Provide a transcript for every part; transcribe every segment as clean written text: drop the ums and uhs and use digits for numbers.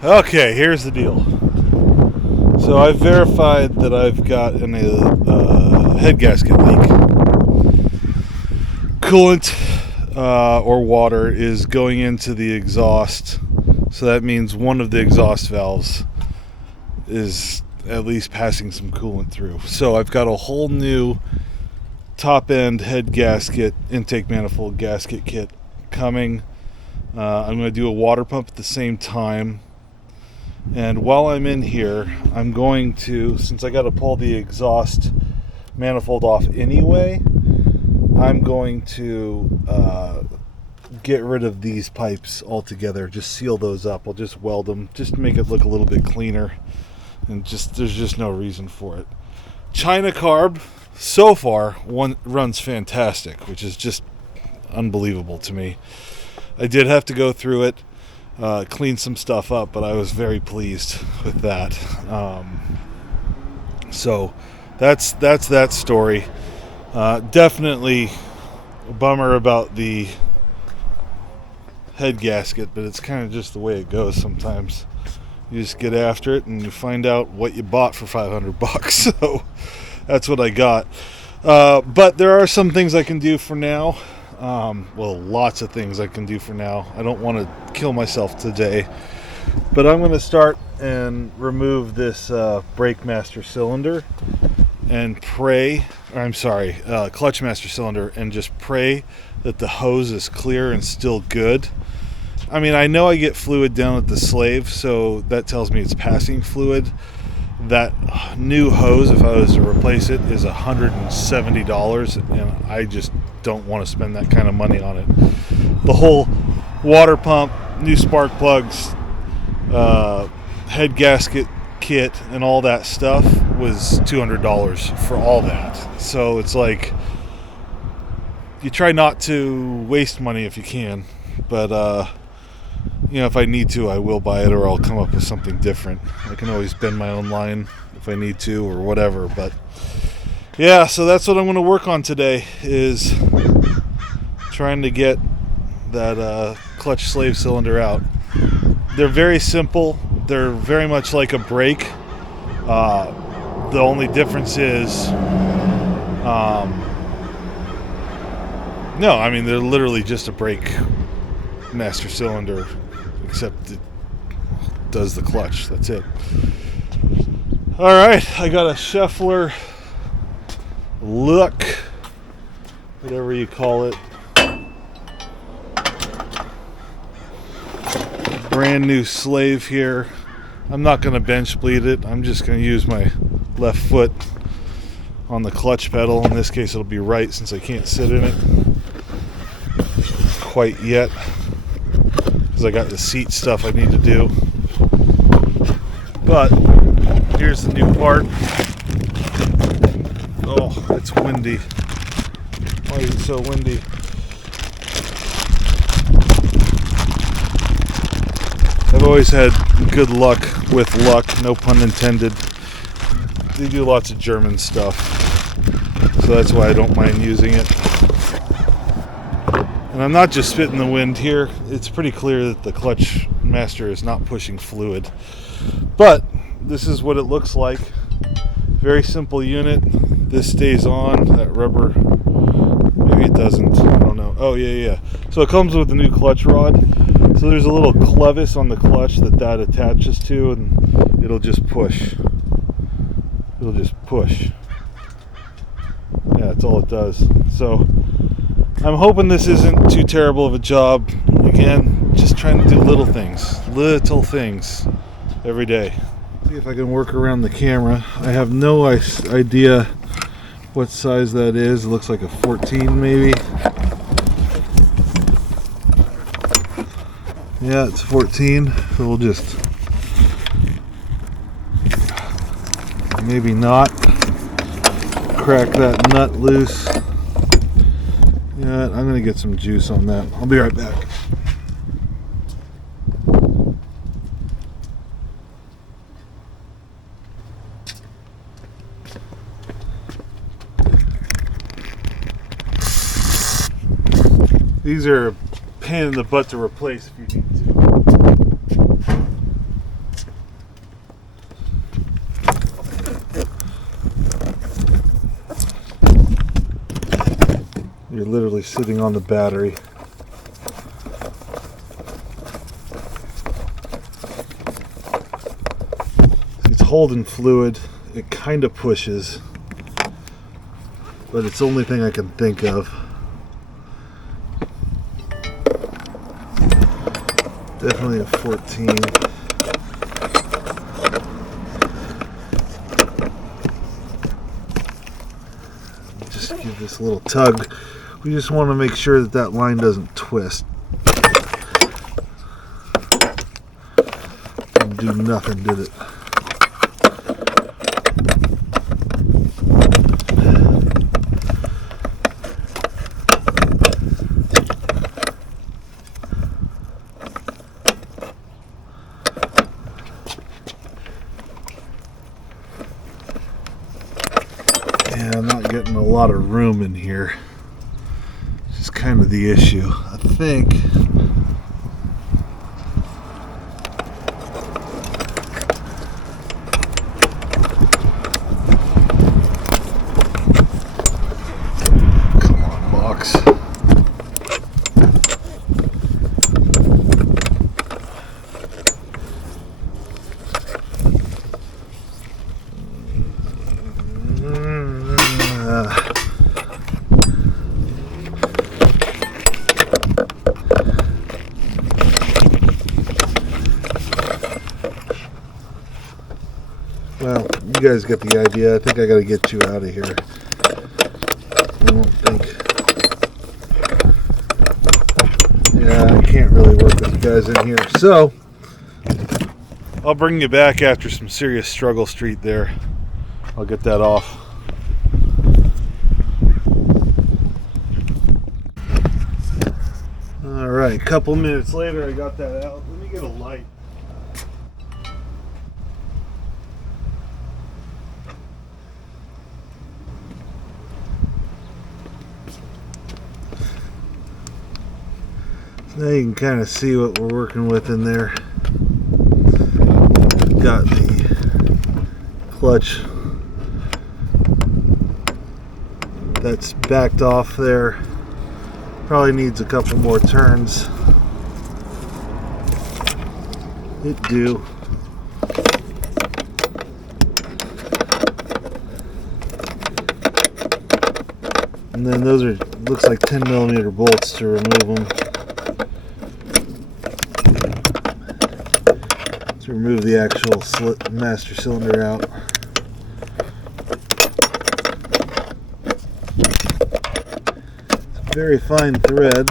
Okay, here's the deal. So I've verified that I've got a head gasket leak. Coolant or water is going into the exhaust, so that means one of the exhaust valves is at least passing some coolant through. So I've got a whole new top end head gasket, intake manifold gasket kit coming. I'm going to do a water pump at the same time. And while I'm in here, I'm going to, since I got to pull the exhaust manifold off anyway, I'm going to get rid of these pipes altogether. Just seal those up. I'll just weld them, just to make it look a little bit cleaner. And there's just no reason for it. China Carb, so far, runs fantastic, which is just unbelievable to me. I did have to go through it. Clean some stuff up, but I was very pleased with that. So that's that story. Definitely a bummer about the head gasket, but it's kind of just the way it goes sometimes. You just get after it and you find out what you bought for $500. So that's what I got. But there are some things I can do for now. Lots of things I can do for now. I don't want to kill myself today, but I'm going to start and remove this brake master cylinder and clutch master cylinder, and just pray that the hose is clear and still good. I mean, I know I get fluid down at the slave, so that tells me it's passing fluid. That new hose, if I was to replace it, is $170, and I just don't want to spend that kind of money on it. The whole water pump, new spark plugs, head gasket kit, and all that stuff was $200 for all that. So it's like, you try not to waste money if you can, but if I need to, I will buy it, or I'll come up with something different. I can always bend my own line if I need to, or whatever. But yeah, so that's what I'm going to work on today, is trying to get that clutch slave cylinder out. They're very simple. They're very much like a brake. The only difference is, they're literally just a brake master cylinder, except it does the clutch. That's it. All right, I got a Scheffler Look, whatever you call it, brand new slave here. I'm not going to bench bleed it. I'm just going to use my left foot on the clutch pedal. In this case, it'll be right, since I can't sit in it quite yet, because I got the seat stuff I need to do. But here's the new part. Oh, it's windy. Why is it so windy? I've always had good luck with luck, no pun intended. They do lots of German stuff, so that's why I don't mind using it. And I'm not just spitting the wind here. It's pretty clear that the clutch master is not pushing fluid. But this is what it looks like. Very simple unit. This stays on. That rubber, maybe it doesn't. I don't know. Oh, yeah. So it comes with a new clutch rod. So there's a little clevis on the clutch that attaches to, and it'll just push. It'll just push. Yeah, that's all it does. So I'm hoping this isn't too terrible of a job. Again, just trying to do little things every day. See if I can work around the camera. I have no idea what size that is. It looks like a 14 maybe. Yeah, it's 14. So we'll just maybe not crack that nut loose. Yeah, I'm gonna get some juice on that. I'll be right back. These are a pain in the butt to replace if you need to. You're literally sitting on the battery. It's holding fluid. It kind of pushes, but it's the only thing I can think of. Definitely a 14. Just give this a little tug. We just want to make sure that that line doesn't twist. And do nothing, did it? Yeah, I'm not getting a lot of room in here. Which is kind of the issue. I think come on, box. Well, you guys get the idea. I think I got to get you out of here. I don't think. Yeah, I can't really work with you guys in here. So, I'll bring you back after some serious struggle street there. I'll get that off. All right, a couple minutes later, I got that out. Let me get a light. Now you can kind of see what we're working with in there. Got the clutch that's backed off there. Probably needs a couple more turns. It do. And then those are, looks like 10mm bolts to remove them. To remove the actual master cylinder out. It's a very fine thread.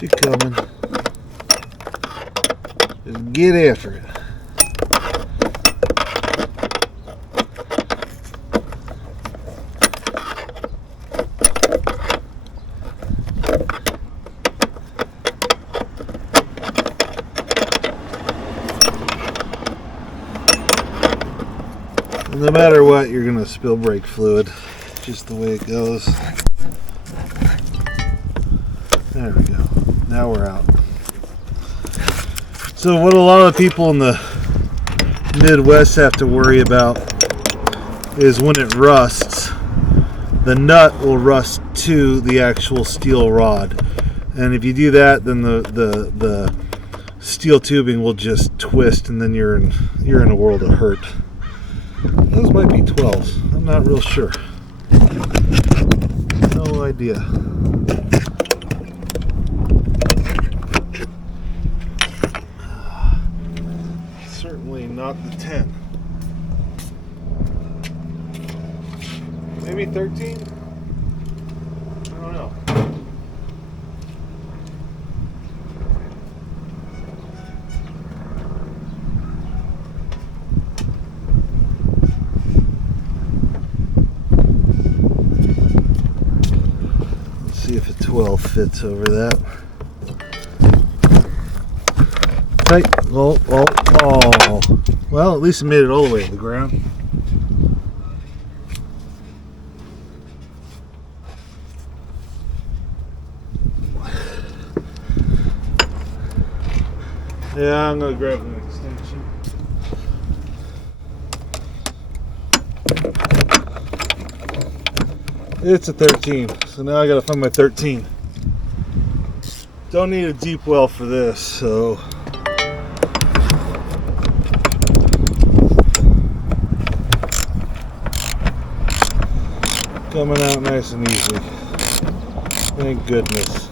She's coming. Just get after it. No matter what, you're going to spill brake fluid. Just the way it goes. There we go. Now we're out. So what a lot of people in the Midwest have to worry about is when it rusts, the nut will rust to the actual steel rod. And if you do that, then the steel tubing will just twist, and then you're in a world of hurt. Those might be 12s. I'm not real sure. No idea. Certainly not the 10. Maybe 13? I don't know. 12 fits over that. Tight. Oh. Well, at least it made it all the way to the ground. Yeah, I'm going to grab an extension. It's a 13, so now I got to find my 13. Don't need a deep well for this, so coming out nice and easy. Thank goodness.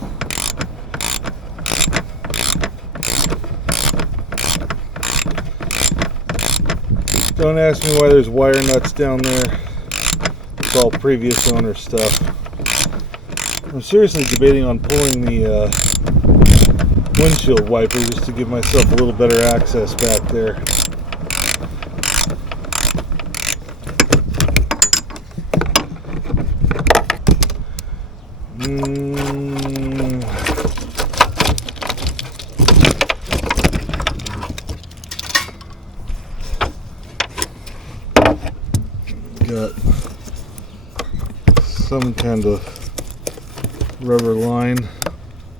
Don't ask me why there's wire nuts down there. It's all previous owner stuff. I'm seriously debating on pulling the windshield wiper just to give myself a little better access back there. Got some kind of rubber line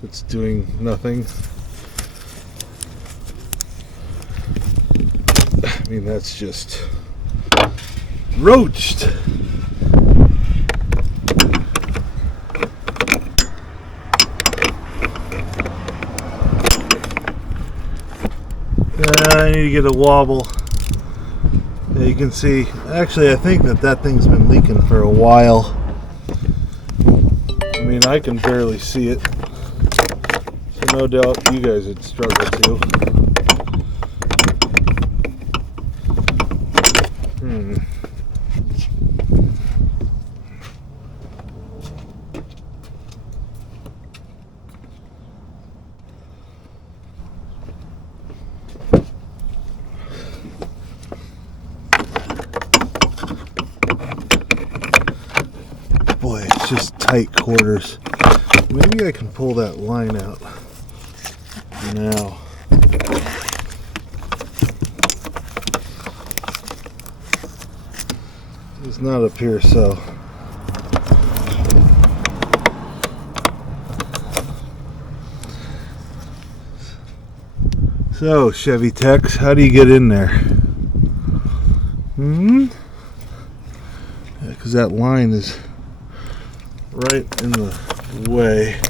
that's doing nothing. I mean, that's just roached. I need to get a wobble. You can see, actually I think that thing's been leaking for a while. I mean, I can barely see it, so no doubt you guys would struggle too. Boy, it's just tight quarters. Maybe I can pull that line out now. It's not up here, so. So, Chevy Tex, how do you get in there? Yeah, because that line is right in the way.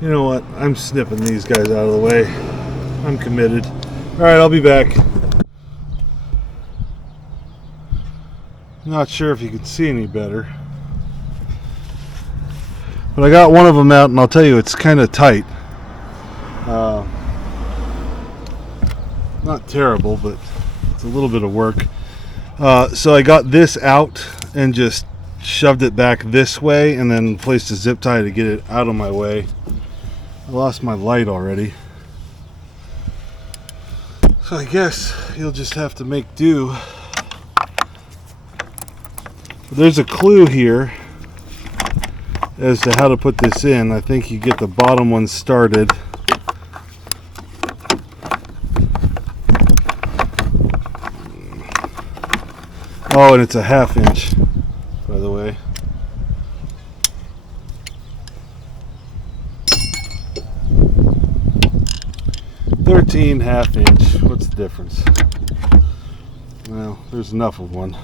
You know what? I'm snipping these guys out of the way. I'm committed. Alright, I'll be back. Not sure if you can see any better. But I got one of them out, and I'll tell you, it's kind of tight. Not terrible, but it's a little bit of work. So I got this out and just shoved it back this way and then placed a zip tie to get it out of my way. I lost my light already. So I guess you'll just have to make do. There's a clue here as to how to put this in. I think you get the bottom one started. Oh, and it's a 1/2 inch, by the way. $13 1/2 inch. What's the difference? Well, there's enough of one.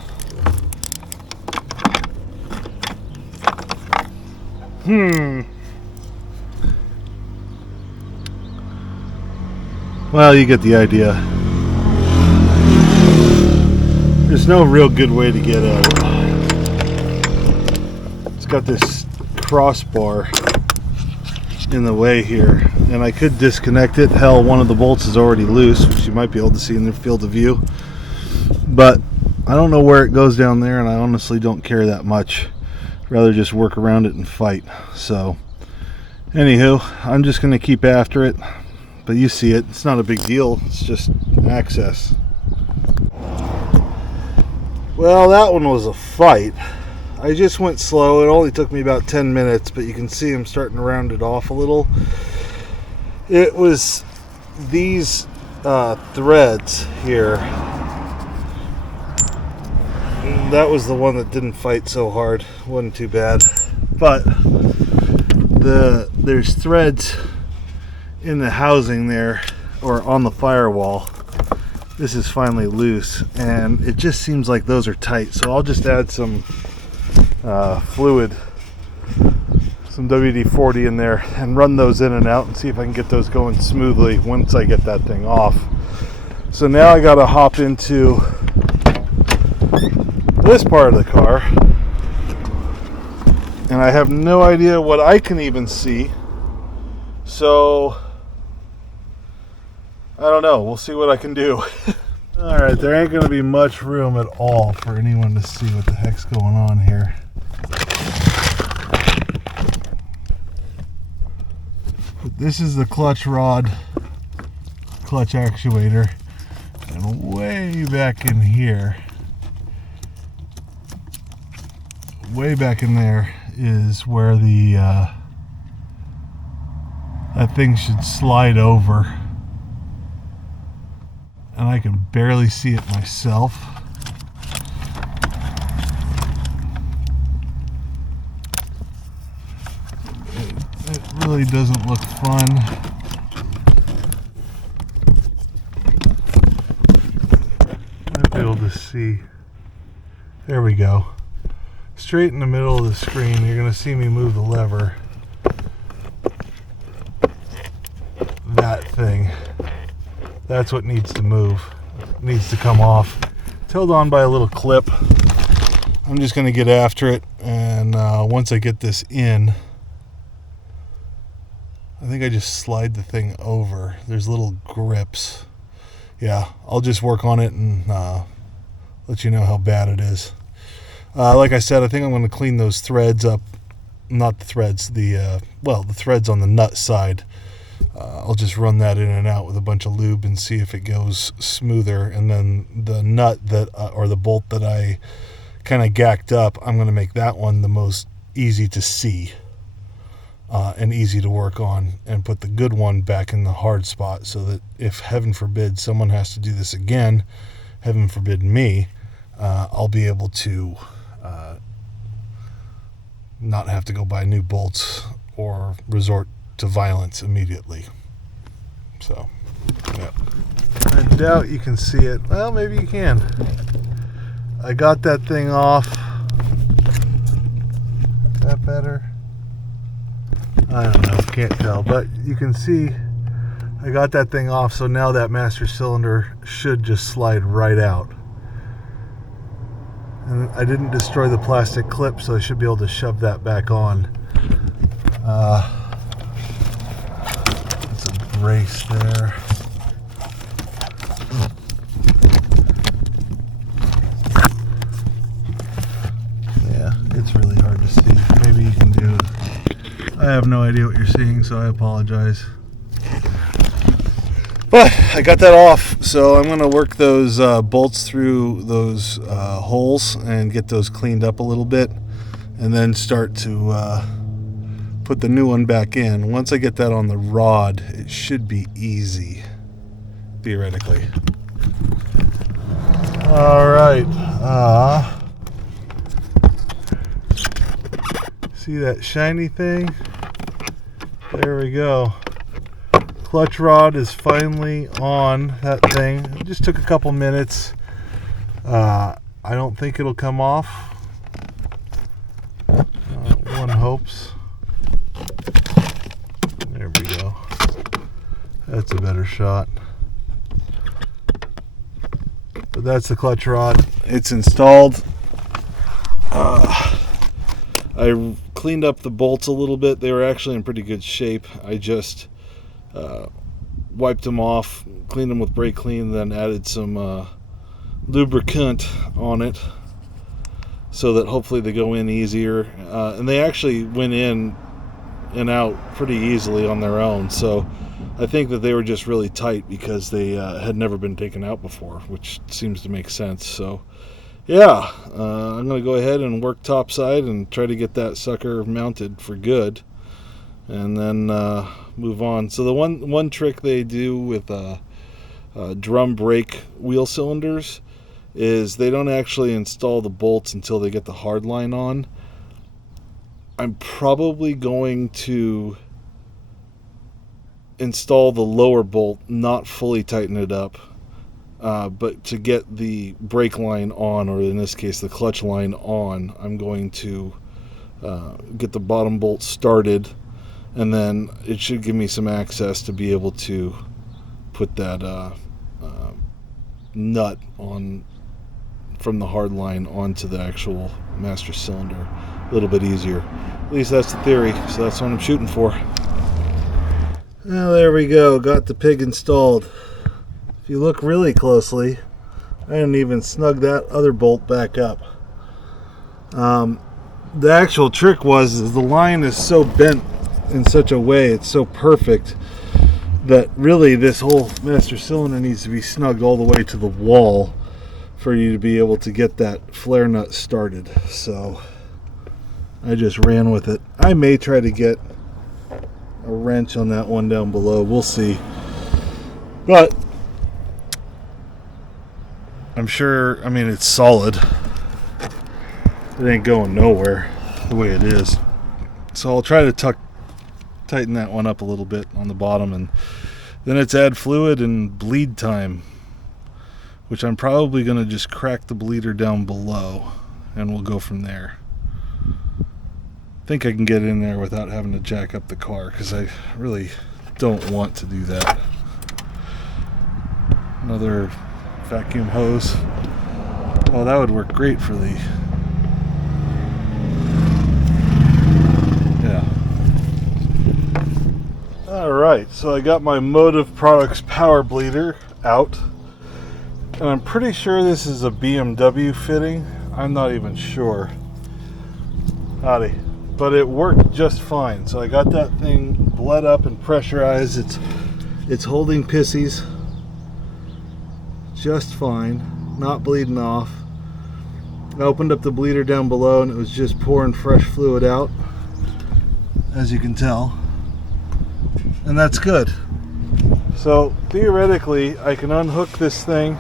Well, you get the idea. There's no real good way to get at it. It's got this crossbar in the way here, and I could disconnect it. Hell, one of the bolts is already loose, which you might be able to see in the field of view. But I don't know where it goes down there, and I honestly don't care that much. I'd rather just work around it and fight. So, anywho, I'm just going to keep after it. But you see it. It's not a big deal. It's just access. Well, that one was a fight. I just went slow. It only took me about 10 minutes, but you can see I'm starting to round it off a little. It was these threads here. That was the one that didn't fight so hard. Wasn't too bad. But there's threads in the housing there, or on the firewall. This is finally loose, and it just seems like those are tight. So I'll just add some fluid, some WD-40 in there, and run those in and out and see if I can get those going smoothly once I get that thing off. So now I gotta hop into this part of the car, and I have no idea what I can even see. So I don't know. We'll see what I can do. Alright, there ain't going to be much room at all for anyone to see what the heck's going on here. But this is the clutch rod, clutch actuator, and way back in here, way back in there is where the that thing should slide over. And I can barely see it myself. It really doesn't look fun. Might be able to see. There we go. Straight in the middle of the screen, you're going to see me move the lever. That thing. That's what needs to move. It needs to come off. It's held on by a little clip. I'm just going to get after it, and once I get this in, I think I just slide the thing over. There's little grips. Yeah, I'll just work on it and let you know how bad it is. Like I said, I think I'm going to clean those threads up. Not the threads, the threads on the nut side. I'll just run that in and out with a bunch of lube and see if it goes smoother. And then the nut that or the bolt that I kind of gacked up, I'm going to make that one the most easy to see and easy to work on, and put the good one back in the hard spot, so that if, heaven forbid, someone has to do this again, heaven forbid me, I'll be able to not have to go buy new bolts or resort to violence immediately. So, yeah. I doubt you can see it. Well, maybe you can. I got that thing off. Is that better? I don't know. Can't tell. But you can see I got that thing off, so now that master cylinder should just slide right out. And I didn't destroy the plastic clip, so I should be able to shove that back on. It's a brace there. Yeah, it's really hard to see. Maybe you can do it. I have no idea what you're seeing, so I apologize. But I got that off, so I'm going to work those bolts through those holes and get those cleaned up a little bit, and then start to put the new one back in. Once I get that on the rod, it should be easy, theoretically. All right. See that shiny thing? There we go. Clutch rod is finally on that thing. It just took a couple minutes. I don't think it'll come off. One hopes. There we go. That's a better shot. But that's the clutch rod. It's installed. I cleaned up the bolts a little bit. They were actually in pretty good shape. I just wiped them off, cleaned them with brake clean, then added some lubricant on it so that hopefully they go in easier. And they actually went in and out pretty easily on their own. So I think that they were just really tight because they had never been taken out before, which seems to make sense. So yeah, I'm going to go ahead and work topside and try to get that sucker mounted for good, and then move on. So the one trick they do with drum brake wheel cylinders is they don't actually install the bolts until they get the hard line on. I'm probably going to install the lower bolt, not fully tighten it up, but to get the brake line on, or in this case the clutch line on, I'm going to get the bottom bolt started, and then it should give me some access to be able to put that nut on from the hard line onto the actual master cylinder a little bit easier. At least that's the theory, so that's what I'm shooting for. Well, there we go, got the pig installed. If you look really closely, I didn't even snug that other bolt back up. The actual trick is the line is so bent in such a way, it's so perfect, that really this whole master cylinder needs to be snugged all the way to the wall for you to be able to get that flare nut started. So I just ran with it. I may try to get a wrench on that one down below, we'll see. But I'm sure, I mean, it's solid. It ain't going nowhere the way it is. So I'll try to tighten that one up a little bit on the bottom, and then it's add fluid and bleed time, which I'm probably going to just crack the bleeder down below, and we'll go from there. I think I can get in there without having to jack up the car, because I really don't want to do that. Another vacuum hose. Oh, that would work great for the... yeah. Alright, so I got my Motive Products power bleeder out. And I'm pretty sure this is a BMW fitting. I'm not even sure. Howdy. But it worked just fine. So I got that thing bled up and pressurized. It's holding pissies just fine, not bleeding off. I opened up the bleeder down below and it was just pouring fresh fluid out, as you can tell, and that's good. So theoretically I can unhook this thing,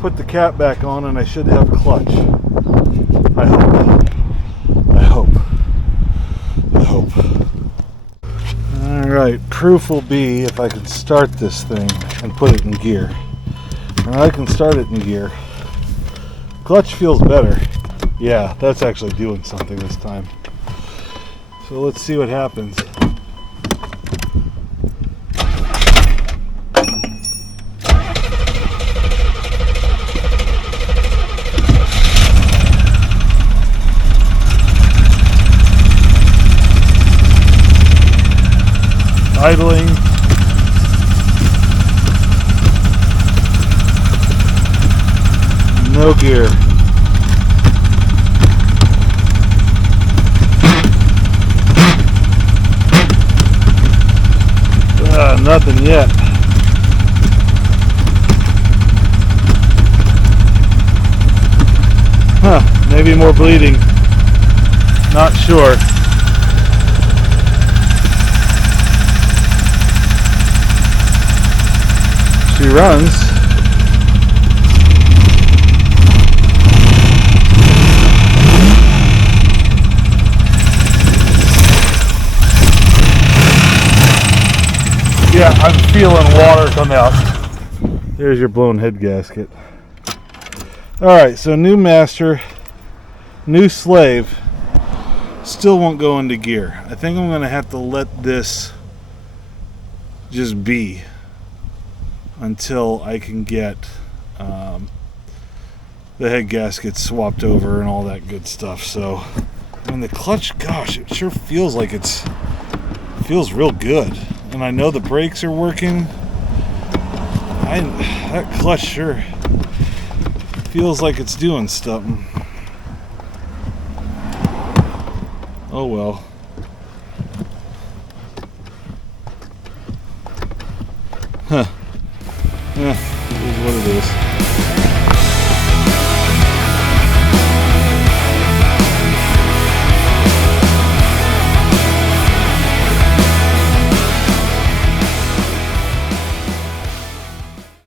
put the cap back on, and I should have clutch. I hope. Alright, proof will be if I can start this thing and put it in gear. And I can start it in gear. Clutch feels better. Yeah, that's actually doing something this time. So let's see what happens. Idling. No gear. Nothing yet. Maybe more bleeding. Not sure. She runs. Yeah, I'm feeling water come out. There's your blown head gasket. Alright, so new master, new slave, still won't go into gear. I think I'm going to have to let this just be until I can get the head gasket swapped over and all that good stuff. So, I mean, the clutch, gosh, it sure feels like it feels real good. And I know the brakes are working. That clutch sure feels like it's doing something. Oh well. Huh. Yeah, it is what it is.